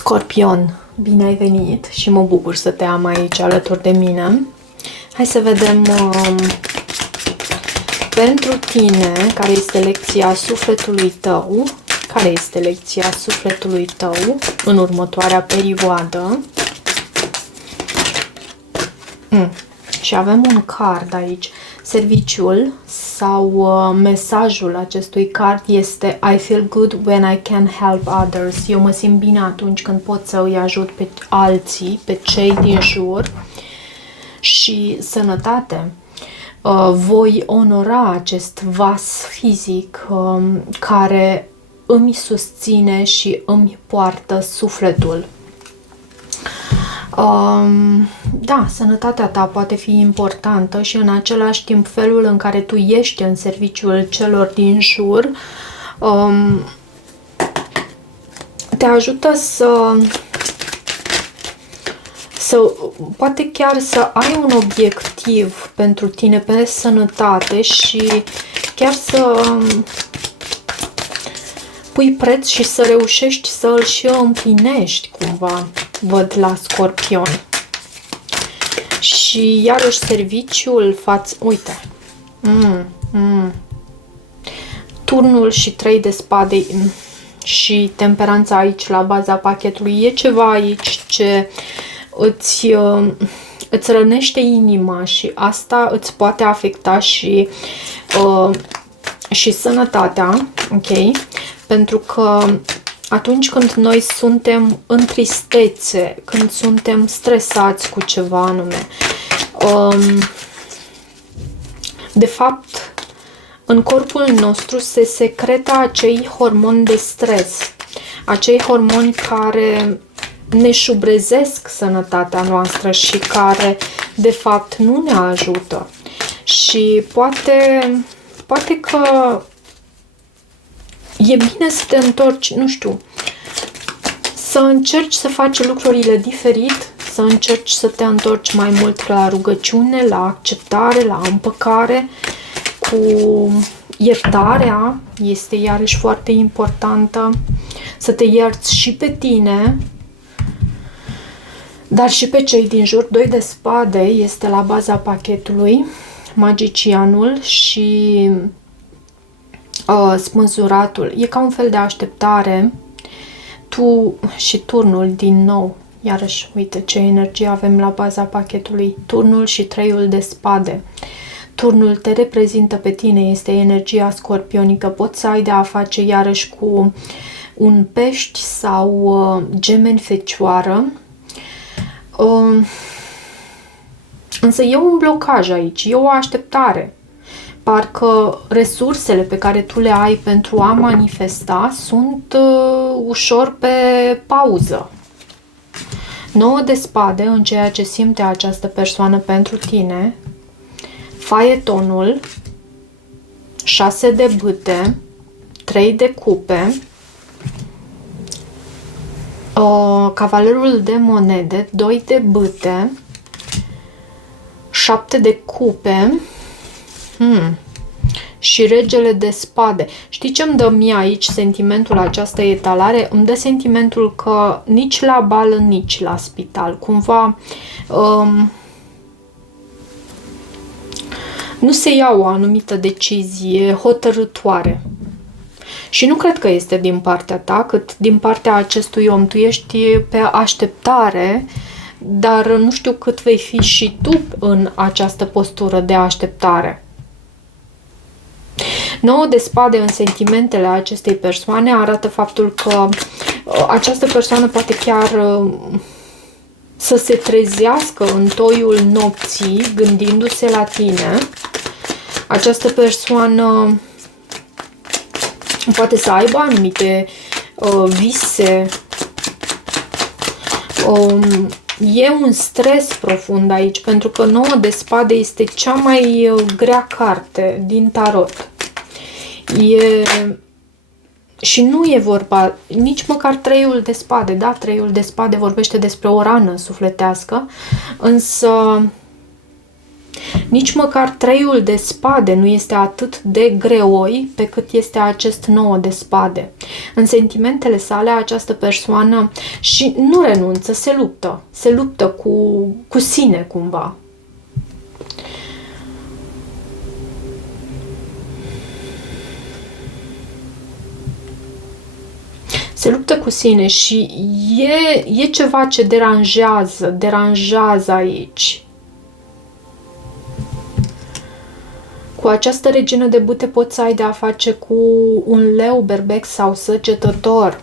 Scorpion, bine ai venit și mă bucur să te am aici alături de mine. Hai să vedem pentru tine care este lecția sufletului tău, care este lecția sufletului tău în următoarea perioadă. Și avem un card aici. Serviciul sau mesajul acestui card este I feel good when I can help others. Eu mă simt bine atunci când pot să îi ajut pe alții, pe cei din jur. Și sănătate. Voi onora acest vas fizic care îmi susține și îmi poartă sufletul. Da, sănătatea ta poate fi importantă și în același timp felul în care tu ești în serviciul celor din jur te ajută să poate chiar să ai un obiectiv pentru tine pe sănătate și chiar să pui preț și să reușești să îl și împlinești cumva, văd la Scorpion. Și iarăși serviciul față, uite, turnul și 3 de spade și temperanța aici la baza pachetului. E ceva aici ce îți rănește inima și asta îți poate afecta și sănătatea, ok? Pentru că atunci când noi suntem în tristețe, când suntem stresați cu ceva anume, de fapt, în corpul nostru se secretă acei hormoni de stres, acei hormoni care ne șubrezesc sănătatea noastră și care, de fapt, nu ne ajută. Și poate că e bine să te întorci, nu știu, să încerci să faci lucrurile diferit, să încerci să te întorci mai mult la rugăciune, la acceptare, la împăcare, cu iertarea, este iarăși foarte importantă, să te ierți și pe tine, dar și pe cei din jur. 2 de spade este la baza pachetului, magicianul și spânzuratul. E ca un fel de așteptare. Tu și turnul din nou. Iarăși, uite ce energie avem la baza pachetului. Turnul și 3 de spade. Turnul te reprezintă pe tine, este energia scorpionică. Poți să ai de a face iarăși cu un pești sau gemeni fecioară. Însă e un blocaj aici, e o așteptare. Parcă resursele pe care tu le ai pentru a manifesta sunt ușor pe pauză. 9 de spade în ceea ce simte această persoană pentru tine. Faetonul, 6 de bâte, 3 de cupe, cavalerul de monede, 2 de bâte, 7 de cupe și regele de spade. Știi ce îmi dă mie aici sentimentul, această etalare? Îmi dă sentimentul că nici la bală, nici la spital. Cumva nu se ia o anumită decizie hotărâtoare. Și nu cred că este din partea ta, cât din partea acestui om. Tu ești pe așteptare, dar nu știu cât vei fi și tu în această postură de așteptare. 9 de spade în sentimentele acestei persoane arată faptul că această persoană poate chiar să se trezească în toiul nopții gândindu-se la tine. Această persoană poate să aibă anumite vise. E un stres profund aici, pentru că 9 de spade este cea mai grea carte din tarot. Și nu e vorba nici măcar 3 de spade, da? 3 de spade vorbește despre o rană sufletească, însă Nici măcar treiul de spade nu este atât de greoi pe cât este acest 9 de spade. În sentimentele sale, această persoană și nu renunță, se luptă cu sine cumva. Se luptă cu sine și e ceva ce deranjează aici. Cu această regină de bâte poți să ai de a face cu un leu, berbec sau săgetător.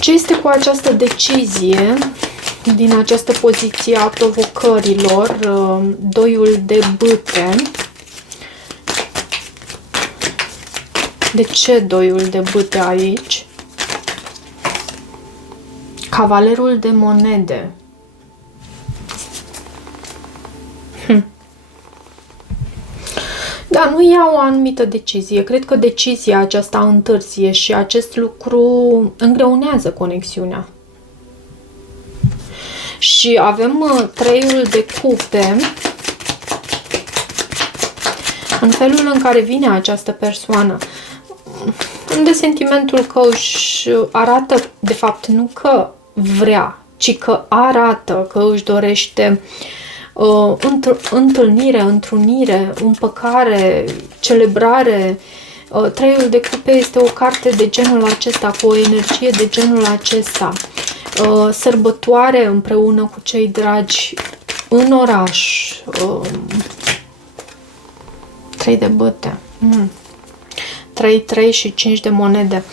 Ce este cu această decizie din această poziție a provocărilor? Doiul de bâte. De ce doiul de bâte aici? Cavalerul de monede. Da, nu ia o anumită decizie. Cred că decizia aceasta întârzie și acest lucru îngreunează conexiunea. Și avem treiul de cupe. În felul în care vine această persoană, unde sentimentul că își arată, de fapt, nu că vrea, ci că arată că își dorește întâlnire, întrunire, împăcare, celebrare. Treiul de cupe este o carte de genul acesta, cu o energie de genul acesta. Sărbătoare împreună cu cei dragi în oraș. 3 de bâte. 3, 3 și 5 de monede.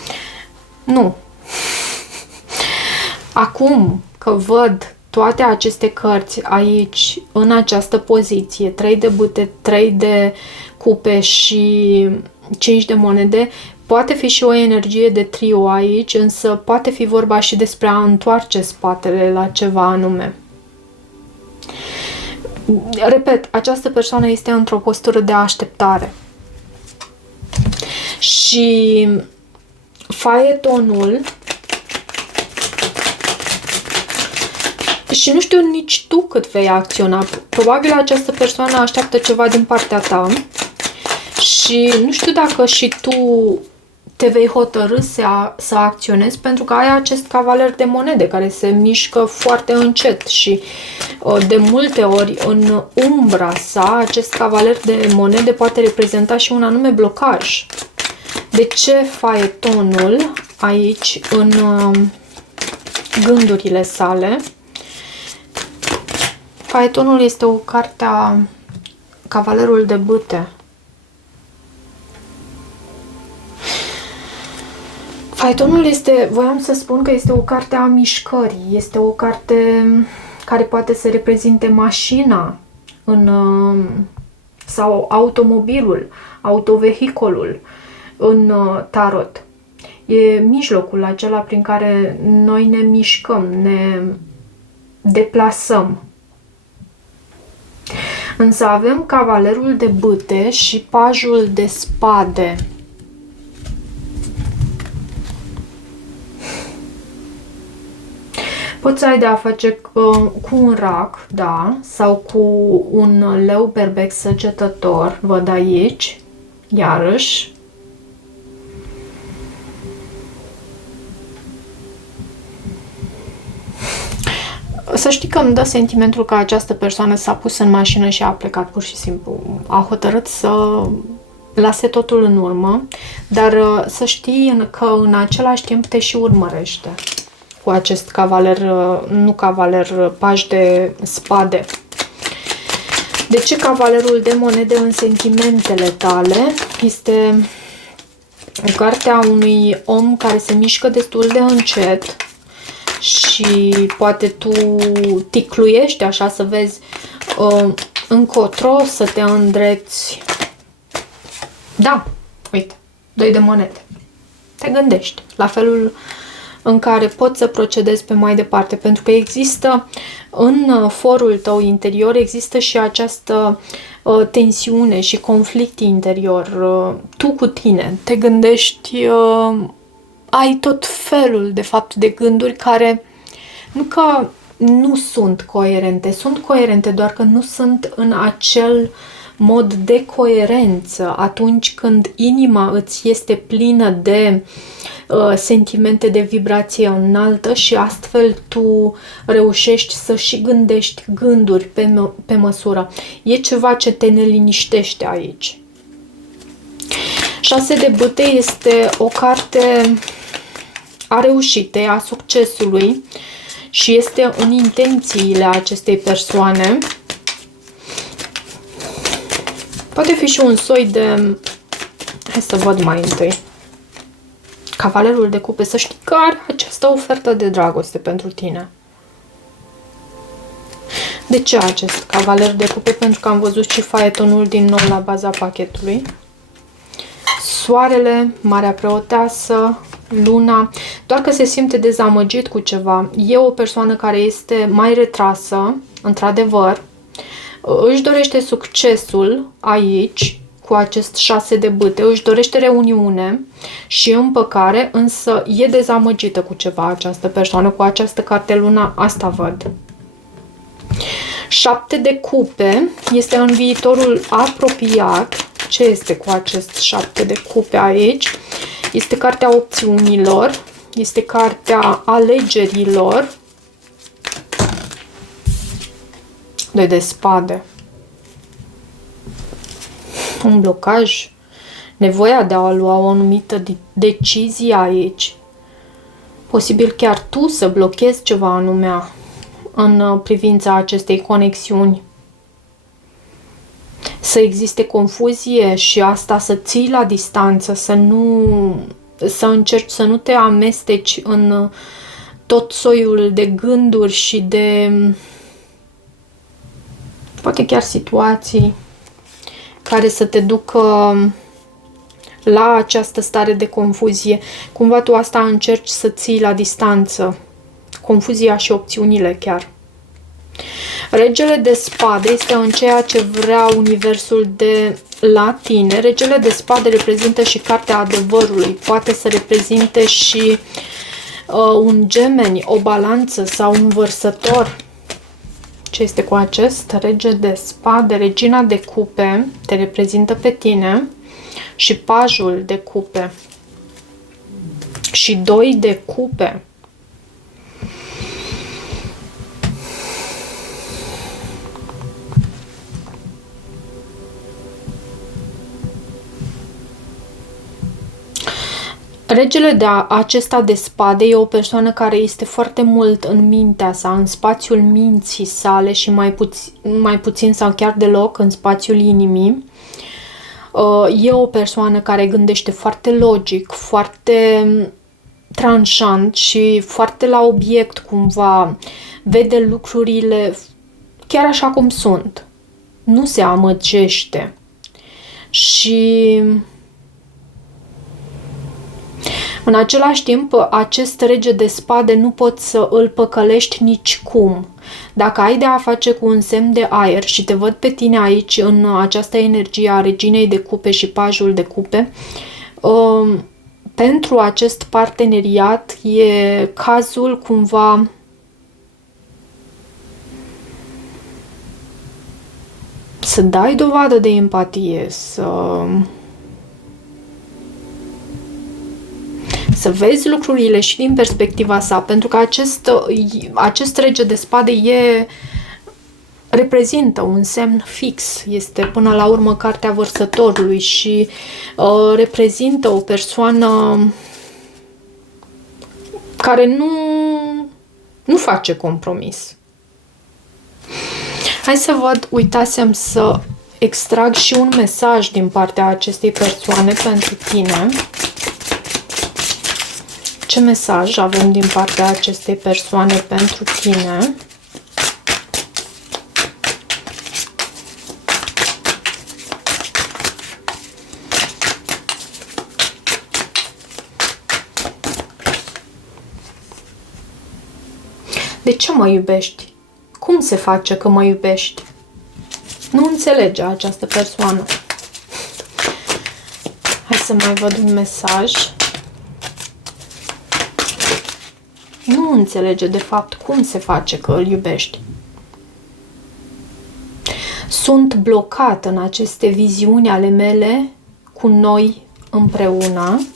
Nu. Acum că văd toate aceste cărți aici, în această poziție, 3 de bâte, 3 de cupe și 5 de monede, poate fi și o energie de trio aici, însă poate fi vorba și despre a întoarce spatele la ceva anume. Repet, această persoană este într-o postură de așteptare. Și faetonul, și nu știu nici tu cât vei acționa. Probabil această persoană așteaptă ceva din partea ta și nu știu dacă și tu te vei hotărî să acționezi, pentru că ai acest cavaler de monede care se mișcă foarte încet și de multe ori în umbra sa acest cavaler de monede poate reprezenta și un anume blocaj. De ce faetonul aici în gândurile sale? Faetonul este o carte a Cavalerul de bâte. Faetonul este, voiam să spun că este o carte a mișcării, este o carte care poate să reprezinte mașina sau automobilul, autovehicolul în tarot. E mijlocul acela prin care noi ne mișcăm, ne deplasăm. Însă avem cavalerul de bâte și pajul de spade. Poți să ai de a face cu un rac, da, sau cu un leu berbec săgetător, văd aici, iarăși. Să știi că îmi dă sentimentul că această persoană s-a pus în mașină și a plecat pur și simplu. A hotărât să lase totul în urmă, dar să știi că în același timp te și urmărește cu acest cavaler, nu cavaler, paj de spade. De ce cavalerul de monede în sentimentele tale? Este o carte a unui om care se mișcă destul de încet și poate tu ticluiești așa să vezi încotro să te îndrepți. Da, uite, 2 de monede. Te gândești la felul în care poți să procedezi pe mai departe, pentru că există în forul tău interior, există și această tensiune și conflict interior. Tu cu tine te gândești, ai tot felul de fapt de gânduri care nu că nu sunt coerente. Sunt coerente, doar că nu sunt în acel mod de coerență atunci când inima îți este plină de sentimente de vibrație înaltă și astfel tu reușești să și gândești gânduri pe măsură. E ceva ce te neliniștește aici. 6 de bâte este o carte a reușitei, a succesului și este în intențiile acestei persoane. Poate fi și un soi de... Hai să văd mai întâi. Cavalerul de cupe, să știi că are această ofertă de dragoste pentru tine. De ce acest cavaler de cupe? Pentru că am văzut și faetonul din nou la baza pachetului. Soarele, Marea Preoteasă, Luna, doar că se simte dezamăgit cu ceva. E o persoană care este mai retrasă, într-adevăr, își dorește succesul aici, cu acest 6 de bâte, își dorește reuniune și împăcare, însă e dezamăgită cu ceva această persoană, cu această carte Luna, asta văd. 7 de cupe este în viitorul apropiat. Ce este cu acest 7 de cupe aici? Este cartea opțiunilor, este cartea alegerilor. 2 de spade. Un blocaj, nevoia de a lua o anumită decizie aici. Posibil chiar tu să blochezi ceva anume în privința acestei conexiuni. Să existe confuzie și asta să ții la distanță, să încerci să nu te amesteci în tot soiul de gânduri și de poate chiar situații care să te ducă la această stare de confuzie. Cumva tu asta încerci să ții la distanță. Confuzia și opțiunile chiar. Regele de spade este în ceea ce vrea universul de la tine. Regele de spade reprezintă și cartea adevărului. Poate să reprezinte și un gemeni, o balanță sau un vărsător. Ce este cu acest rege de spade? Regina de cupe te reprezintă pe tine și pajul de cupe și 2 de cupe. Regele acesta de spade e o persoană care este foarte mult în mintea sa, în spațiul minții sale și mai puțin sau chiar deloc în spațiul inimii. E o persoană care gândește foarte logic, foarte tranșant și foarte la obiect cumva. Vede lucrurile chiar așa cum sunt. Nu se amăgește. Și în același timp, acest rege de spade nu poți să îl păcălești nicicum. Dacă ai de a face cu un semn de aer și te văd pe tine aici în această energie a reginei de cupe și pajul de cupe, pentru acest parteneriat e cazul cumva să dai dovadă de empatie, să vezi lucrurile și din perspectiva sa, pentru că acest rege de spade reprezintă un semn fix, este până la urmă cartea vărsătorului și reprezintă o persoană care nu face compromis. Hai să văd, uitasem să extrag și un mesaj din partea acestei persoane pentru tine. Ce mesaj avem din partea acestei persoane pentru tine? De ce mă iubești? Cum se face că mă iubești? Nu înțelege această persoană. Hai să mai văd un mesaj. nu înțelege de fapt cum se face că îl iubești. Sunt blocat în aceste viziuni ale mele cu noi împreună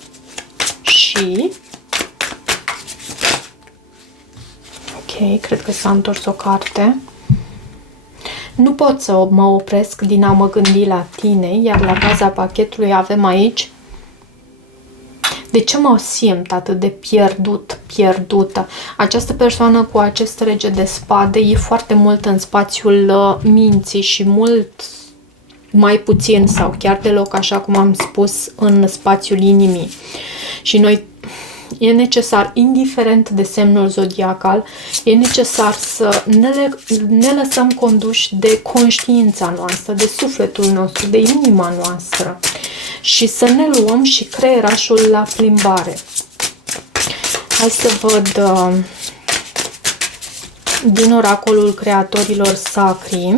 și... Ok, cred că s-a întors o carte. Nu pot să mă opresc din a mă gândi la tine, iar la baza pachetului avem aici: de ce mă simt atât de pierdută? Această persoană cu acest rege de spade e foarte mult în spațiul minții și mult mai puțin sau chiar deloc, așa cum am spus, în spațiul inimii. Și noi e necesar, indiferent de semnul zodiacal, e necesar să ne lăsăm conduși de conștiința noastră, de sufletul nostru, de inima noastră și să ne luăm și creierașul la plimbare. Hai să văd din oracolul creatorilor sacri.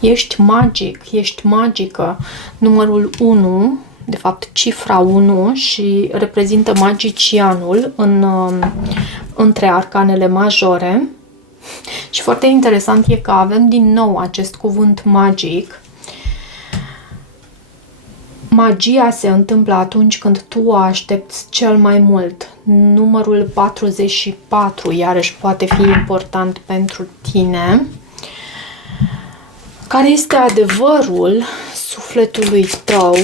Ești magic, ești magică. Numărul 1, de fapt cifra 1, și reprezintă magicianul între arcanele majore. Și foarte interesant e că avem din nou acest cuvânt magic. Magia se întâmplă atunci când tu o aștepți cel mai mult. Numărul 44, iarăși, poate fi important pentru tine. Care este adevărul sufletului tău?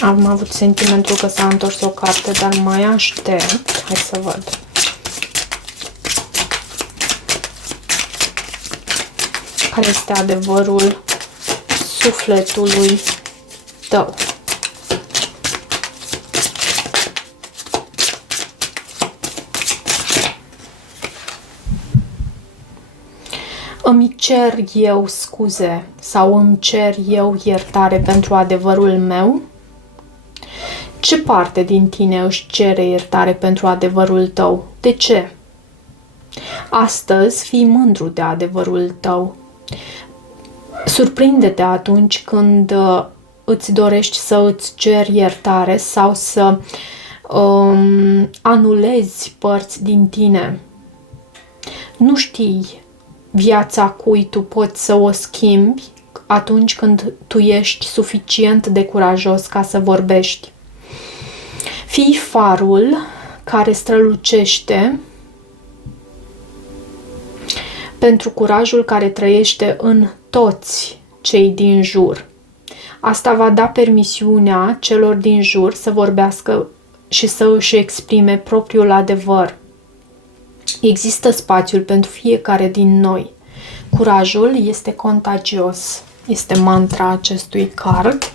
Am avut sentimentul că s-a întors o carte, dar mai aștept. Hai să văd. Care este adevărul sufletului tău? Îmi cer eu scuze sau îmi cer eu iertare pentru adevărul meu? Ce parte din tine își cere iertare pentru adevărul tău? De ce? Astăzi fii mândru de adevărul tău. Surprinde-te atunci când îți dorești să îți ceri iertare sau să anulezi părți din tine. Nu știi viața cui tu poți să o schimbi atunci când tu ești suficient de curajos ca să vorbești. Fii farul care strălucește pentru curajul care trăiește în toți cei din jur. Asta va da permisiunea celor din jur să vorbească și să își exprime propriul adevăr. Există spațiul pentru fiecare din noi. Curajul este contagios. Este mantra acestui card.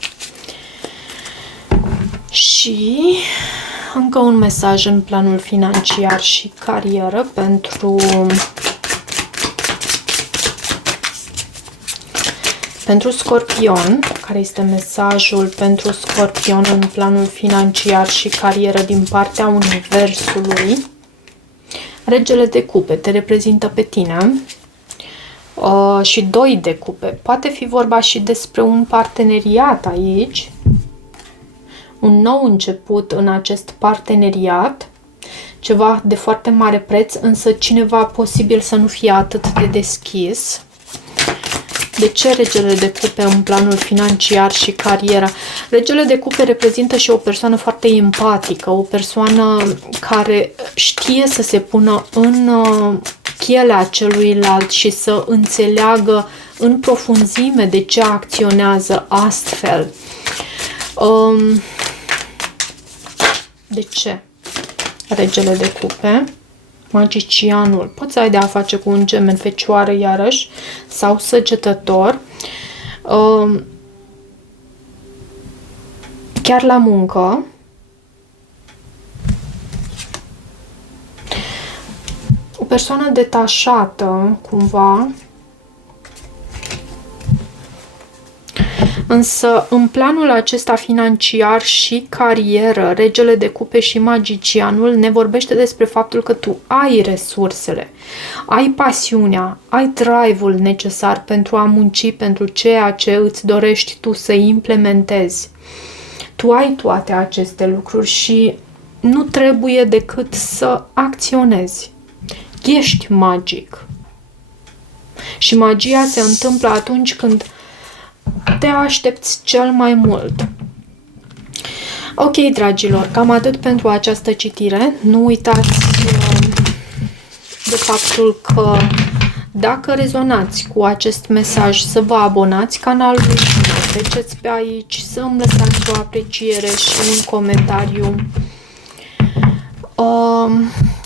Și încă un mesaj în planul financiar și carieră pentru Scorpion. Care este mesajul pentru Scorpion în planul financiar și carieră din partea Universului? Regele de cupe te reprezintă pe tine și 2 de cupe. Poate fi vorba și despre un parteneriat aici, un nou început în acest parteneriat, ceva de foarte mare preț, însă cineva posibil să nu fie atât de deschis. De ce regele de cupe în planul financiar și carieră? Regele de cupe reprezintă și o persoană foarte empatică, o persoană care știe să se pună în pielea celuilalt și să înțeleagă în profunzime de ce acționează astfel. De ce? Regele de cupe. Magicianul. Poți să ai de a face cu un Gemen, Fecioară iarăși, sau Săgetător. Chiar la muncă. O persoană detașată, cumva. Însă, în planul acesta financiar și carieră, regele de cupe și magicianul ne vorbește despre faptul că tu ai resursele, ai pasiunea, ai drive-ul necesar pentru a munci pentru ceea ce îți dorești tu să implementezi. Tu ai toate aceste lucruri și nu trebuie decât să acționezi. Ești magic. Și magia se întâmplă atunci când te aștepți cel mai mult. Ok, dragilor, cam atât pentru această citire. Nu uitați de faptul că dacă rezonați cu acest mesaj, să vă abonați canalului, să mă treceți pe aici, să îmi lăsați o apreciere și un comentariu.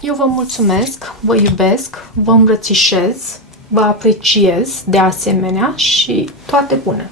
Eu vă mulțumesc, vă iubesc, vă îmbrățișez, vă apreciez de asemenea și toate bune!